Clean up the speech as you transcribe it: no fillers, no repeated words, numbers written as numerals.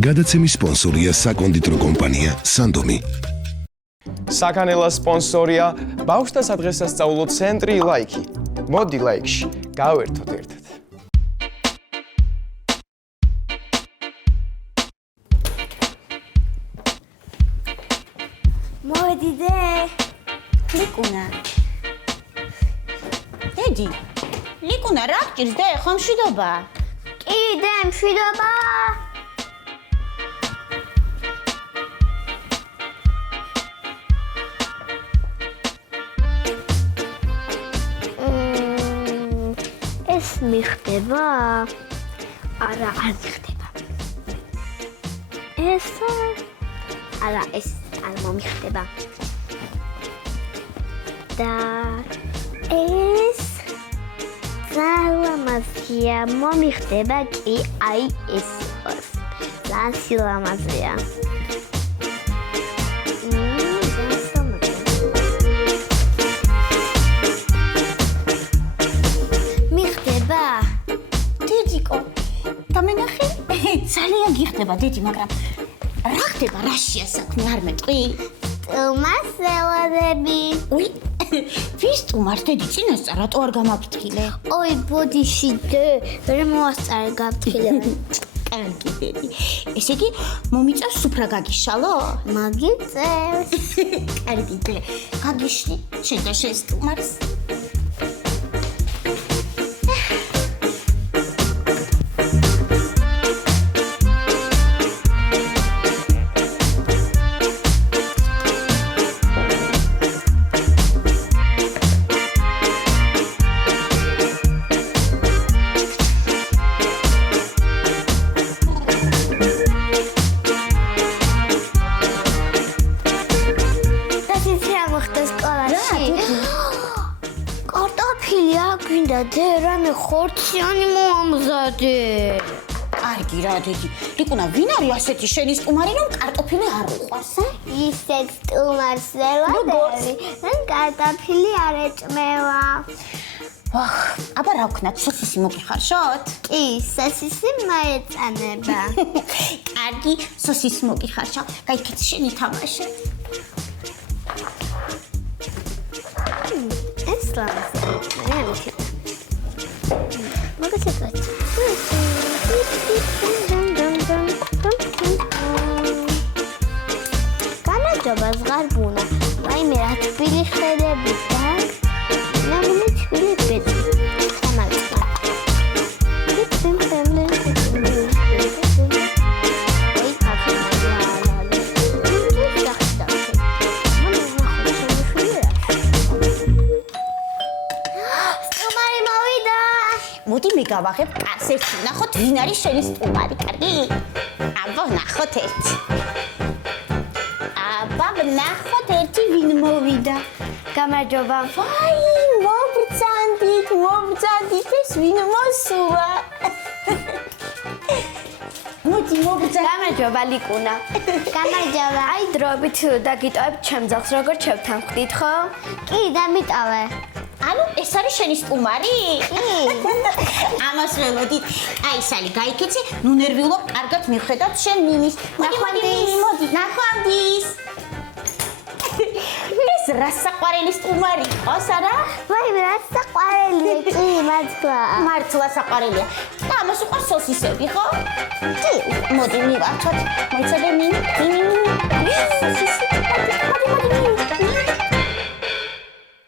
გადაცემის სპონსორია საკონდიტრო კომპანია სანდომი. საქანელას სპონსორია ბავშვთა სადღესასწაულო ცენტრი ლაიქი. მოდი ლაიქში, გავერთოთ ერთად. მოვედიდე. ლიკუნა. დედი. ლიკუნა რა გჭირს და ხომ მშვიდობა? კიდე მშვიდობა. ეს მიხდება? არა, არ მიხდება. ეს არა, ეს არ მომიხდება. და ეს სილამაზეა, მომიხდება კი აი ეს იყოს. ძალიან სილამაზეა. მიხდება? დედიკო, დამენახე? ძალიან გიხდება დედი, მაგრამ რა ხდება, რაშია საქმე, არ მეტყვი? სტუმარს ველოდები. უი, ვის სტუმარს დედი წინასწარ რატო არ გამაფრთხილე? ой, ბოდიში დე, ვერ მოასწარე გაფრთხილება. კარგი დედი. ესე იგი, მომიწევს სუფრა გაგიშალო? მაგიწევს. კარგი დე. გაგიშლი, შენ და შენ სტუმარს. დე რამე ხორციანი მოამზადე. კარგი რა დედი. ლიკუნა, ვინ არის ასეთი შენი სტუმარი, რომ კარტოფილი არ უყვარს? ისეთ სტუმარს ველოდები, მან კარტოფილი არ ეჭმევა. ვახ, აბა რა ვქნათ, სოსისი მოგიხარშოთ? კი, სოსისი მაეწანება. კარგი, სოსისი მოგიხარშა. გაიქეთ შენი თამაში. ეს ლამაზია. მაგაცებად. გამარჯობა ზღარბუნა. რაიმე რა თბილი ხედები და ნამუნი თბილი ბეწი. გამარჯობა. მოდი მე გავახებ ასეთ ნახოთ ვინ არის შენი სტუმარი, კარგი? აბა ნახოთ ერთი. აბა ნახოთ ერთი ვინ მოვიდა. გამარჯობა. ვაი, მობრძანდით, ეს ვინ მოსულა? მოდი მობრძანდით. გამარჯობა ლიკუნა. გამარჯობა. აი დროებით დაგიტოვებ ჩემ ძაღლს, როგორ შევთანხმდით, ხო? კი, დამიტოვე. ანუ ეს არის შენი სტუმარი? კი. ამას ველოდით. აი სალი გაიქეცი, ნუ ნერვიულობ, კარგად მივხედავთ შენ მინის. მოდი, ნახვამდის. ეს რა საყვარელი სტუმარი ყავს არა? ვაი, რა საყვარელი, კი, მართლა საყვარელია. და ამას უყავს სოსისები, ხო? კი. მოდი მივართოთ. მოიცადე მინი. სოსისი.